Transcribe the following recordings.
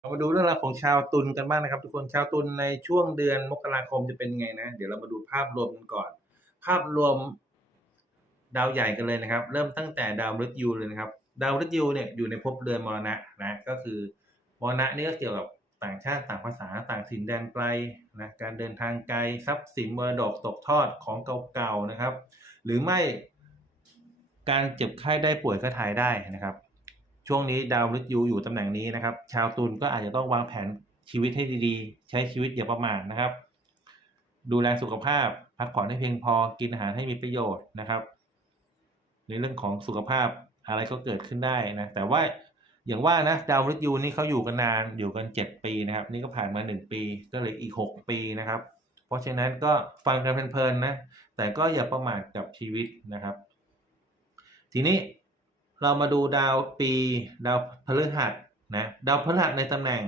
เรามาดูเรื่องราวของชาวตุลกันบ้างนะครับ ทุกคนชาวตุลในช่วงเดือนมกราคมจะเป็นไงนะ เดี๋ยวเรามาดูภาพรวมกันก่อน ภาพรวมดาวใหญ่กันเลยนะครับ เริ่มตั้งแต่ดาวมฤตยูเลยนะครับ ดาวมฤตยูเนี่ยอยู่ในภพเรือนมรณะนะก็คือมรณะนี่ก็เกี่ยวกับต่างชาติต่างภาษาต่างถิ่นแดนไกลนะการเดินทางไกลทรัพย์สินมรดกตกทอดของเก่าๆนะครับ หรือไม่การเจ็บไข้ได้ป่วยก็ทายได้นะครับ ช่วงนี้ดาวมฤตยูอยู่ตำแหน่งนี้นะครับ ชาวตุลก็อาจจะต้องวางแผนชีวิตให้ดีๆ ใช้ชีวิตอย่าประมาทนะครับ ดูแลสุขภาพ พักผ่อนให้เพียงพอกินอาหารให้มีประโยชน์นะครับ ในเรื่องของสุขภาพอะไรก็เกิดขึ้นได้นะ แต่ว่าอย่างว่านะดาวมฤตยูนี่เขาอยู่กันนานอยู่กันเจ็ดปีนะครับ นี่ก็ผ่านมาหนึ่งปีก็เลยอีกหกปีนะครับ เพราะฉะนั้นก็ฟังกันเพลินๆนะ แต่ก็อย่าประมาทกับชีวิตนะครับ ทีนี้ เรามาดูดาวปีดาวพฤหัสนะดาวพฤหัสในตำแหน่ง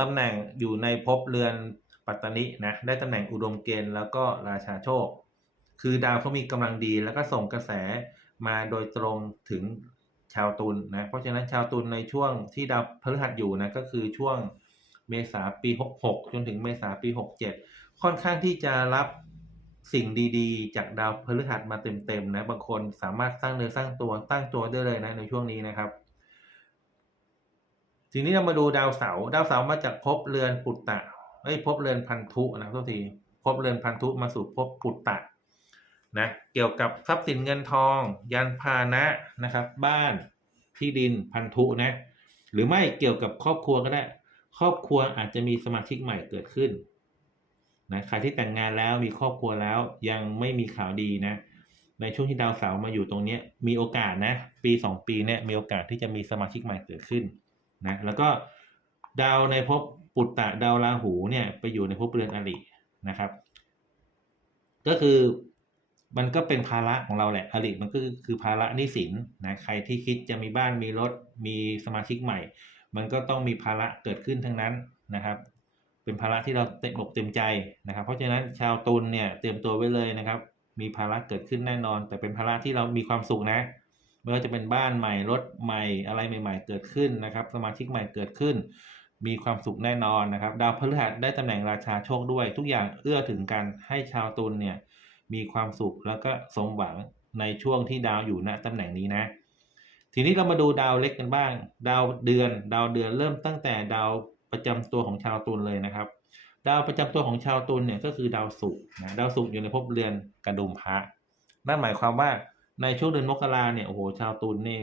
ตำแหน่งอยู่ในภพเรือนปัตตนินะได้ตำแหน่งอุดมเกณฑ์แล้วก็ราชาโชค คือดาวเขามีกำลังดีแล้วก็ส่งกระแสมาโดยตรงถึงชาวตุลนะเพราะฉะนั้นชาวตุลในช่วงที่ดาวพฤหัสอยู่นะก็คือช่วงเมษาปี 66 จนถึงเมษาปี 67 ค่อนข้างที่จะรับ สิ่งดีๆ จากดาวพฤหัสมาเต็มๆนะบางคนสามารถสร้างเนื้อสร้างตัวตั้งตัวได้เลยนะในช่วงนี้นะครับทีนี้เรามาดูดาวเสาร์ดาวเสาร์มาจากภพเรือนปุตตะเอ้ยภพเรือนพันธุนะทุกทีภพเรือนพันธุมาสู่ภพปุตตะนะเกี่ยวกับทรัพย์สินเงินทองยันพาหนะนะครับ บ้านที่ดินพันธุนะหรือไม่เกี่ยวกับครอบครัวก็ได้ ครอบครัวอาจจะมีสมาชิกใหม่เกิดขึ้น นะใครที่แต่งงานแล้วมีครอบครัวแล้วยังไม่มีข่าวดีนะ ในช่วงที่ดาวเสาร์มาอยู่ตรงนี้มีโอกาสนะ ปีสองปีเนี่ยมีโอกาสที่จะมีสมาชิกใหม่เกิดขึ้นนะแล้วก็ดาวในภพปุตตะดาวราหูเนี่ยไปอยู่ในภพเรือนอรินะครับ ก็คือมันก็เป็นภาระของเราแหละอริมันก็คือภาระหนี้สินนะใครที่คิดจะมีบ้านมีรถมีสมาชิกใหม่ มันก็ต้องมีภาระเกิดขึ้นทั้งนั้นนะครับ เป็นภาระที่เราเต็มอกเต็มใจนะครับ เพราะฉะนั้นชาวตุลเนี่ยเตรียมตัวไว้เลยนะครับ มีภาระเกิดขึ้นแน่นอน แต่เป็นภาระที่เรามีความสุขนะไม่ว่าจะเป็นบ้านใหม่รถใหม่อะไรใหม่ ๆ เกิดขึ้นนะครับ สมาชิกใหม่เกิดขึ้น มีความสุขแน่นอนนะครับ ดาวพฤหัสได้ตำแหน่งราชาโชคด้วย ทุกอย่างเอื้อถึงกันให้ชาวตุลเนี่ยมีความสุขแล้วก็สมหวังในช่วงที่ดาวอยู่ณตำแหน่งนี้นะ ทีนี้เรามาดูดาวเล็กกันบ้าง ดาวเดือน ดาวเดือนเริ่มตั้งแต่ดาว ประจำตัวของชาวตุลเลยนะครับ ดาวประจำตัวของชาวตุลเนี่ยก็คือดาวศุกร์นะดาวศุกร์อยู่ในภพเรือนกระดุมพระนั่นหมายความว่าในช่วงเดือนมกราเนี่ยโอ้โหชาวตุลนี่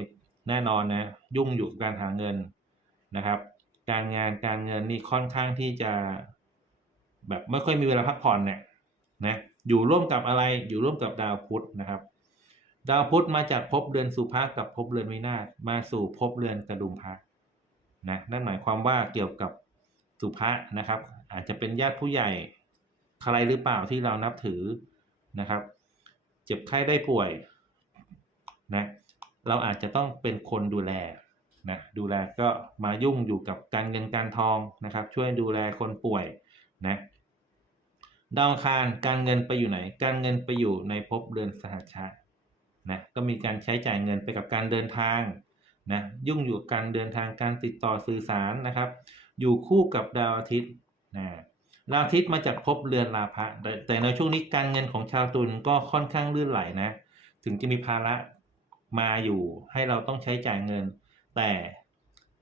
แน่นอนนะยุ่งอยู่กับการหาเงินนะครับ การงานการเงินนี่ค่อนข้างที่จะแบบไม่ค่อยมีเวลาพักผ่อนเนี่ยนะอยู่ร่วมกับอะไรอยู่ร่วมกับดาวพุธนะครับ ดาวพุธมาจากภพเรือนสุภากับภพเรือนวินาศมาสู่ภพเรือนกระดุมพระ นะนั่นหมายความว่าเกี่ยวกับสุภานะครับ อาจจะเป็นญาติผู้ใหญ่ใครหรือเปล่าที่เรานับถือนะครับ เจ็บไข้ได้ป่วยนะเราอาจจะต้องเป็นคนดูแลนะดูแลก็มายุ่งอยู่กับการเงินการทองนะครับ ช่วยดูแลคนป่วยนะดาวคารการเงินไปอยู่ไหน การเงินไปอยู่ในภพเดือนสหัชชะนะก็มีการใช้จ่ายเงินไปกับการเดินทาง นะยุ่งอยู่กับการเดินทางการติดต่อสื่อสารนะครับ อยู่คู่กับดาวอาทิตย์นะดาวอาทิตย์มาจากภพเรือนลาภะแต่แต่ในช่วงนี้การเงินของชาวตุลก็ค่อนข้างลื่นไหลนะถึงจะมีภาระมาอยู่ให้เราต้องใช้จ่ายเงิน แต่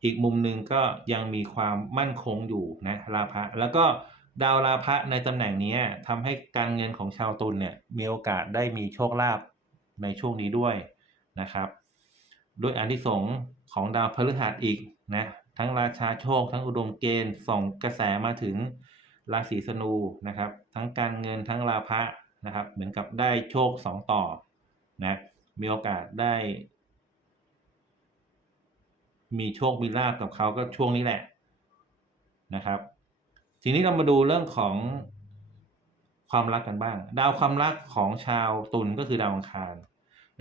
อีกมุมหนึ่งก็ยังมีความมั่นคงอยู่นะลาภะแล้วก็ดาวราพะในตำแหน่งนี้ทำให้การเงินของชาวตุลเนี่ยมีโอกาสได้มีโชคลาภในช่วงนี้ด้วยนะครับ ด้วยอันที่สงของดาวพฤหัสอีกนะทั้งราชาโชค ทั้งอุดมเกณฑ์ส่งกระแสมาถึงราศีธนูนะครับ ทั้งการเงินทั้งราพะนะครับ เหมือนกับได้โชคสองต่อนะมีโอกาสได้ มีโชคมีลาภกับเขาก็ช่วงนี้แหละนะครับ ทีนี้เรามาดูเรื่องของความรักกันบ้าง ดาวความรักของชาวตุลก็คือดาวอังคาร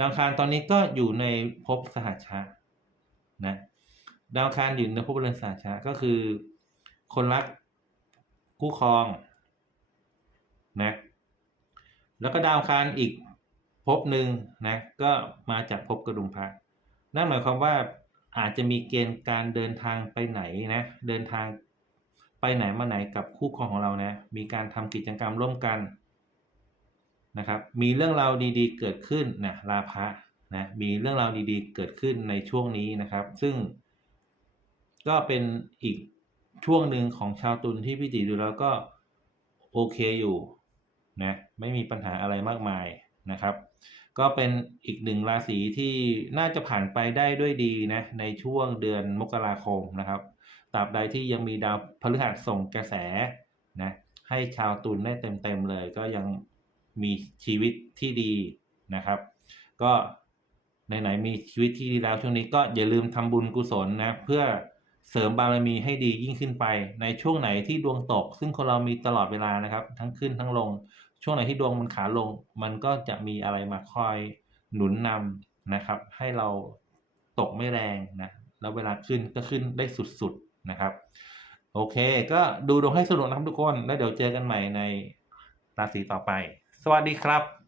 ดาวคารตอนนี้ก็อยู่ในภพสหชชะนะดาวคารอยู่ในภพเรือนสหัชชะก็คือ คนรักคู่ครองนะแล้วก็ดาวคารอีกภพหนึ่งนะก็มาจากภพกระดุมพระนั่นหมายความว่าอาจจะมีเกณฑ์การเดินทางไปไหนนะเดินทางไปไหนมาไหนกับคู่ครองของเรานะมีการทำกิจกรรมร่วมกัน นะครับ มีเรื่องราวดีๆ เกิดขึ้นนะลาภะนะมีเรื่องราวดีๆ เกิดขึ้นในช่วงนี้นะครับ ซึ่ง ก็เป็นอีกช่วงหนึ่งของชาวตุลที่พี่ตีดูแล้วก็โอเคอยู่นะไม่มีปัญหาอะไรมากมายนะครับ ก็เป็นอีกหนึ่งราศีที่น่าจะผ่านไปได้ด้วยดีนะในช่วงเดือนมกราคมนะครับตราบใดที่ยังมีดาวพฤหัสส่งกระแสนะให้ชาวตุลได้เต็มๆเลยก็ยัง มีชีวิตที่ดีนะครับ ก็ไหนๆมีชีวิตที่ดีแล้วช่วงนี้ก็อย่าลืมทำบุญกุศลนะ เพื่อเสริมบารมีให้ดียิ่งขึ้นไป ในช่วงไหนที่ดวงตก ซึ่งคนเรามีตลอดเวลานะครับ ทั้งขึ้นทั้งลง ช่วงไหนที่ดวงมันขาลง มันก็จะมีอะไรมาคอยหนุนนำนะครับ ให้เราตกไม่แรงนะแล้วเวลาขึ้นก็ขึ้นได้สุดๆนะครับ โอเค ก็ดูดวงให้สนุกนะครับทุกคน แล้วเดี๋ยวเจอกันใหม่ในราศีต่อไป สวัสดีครับ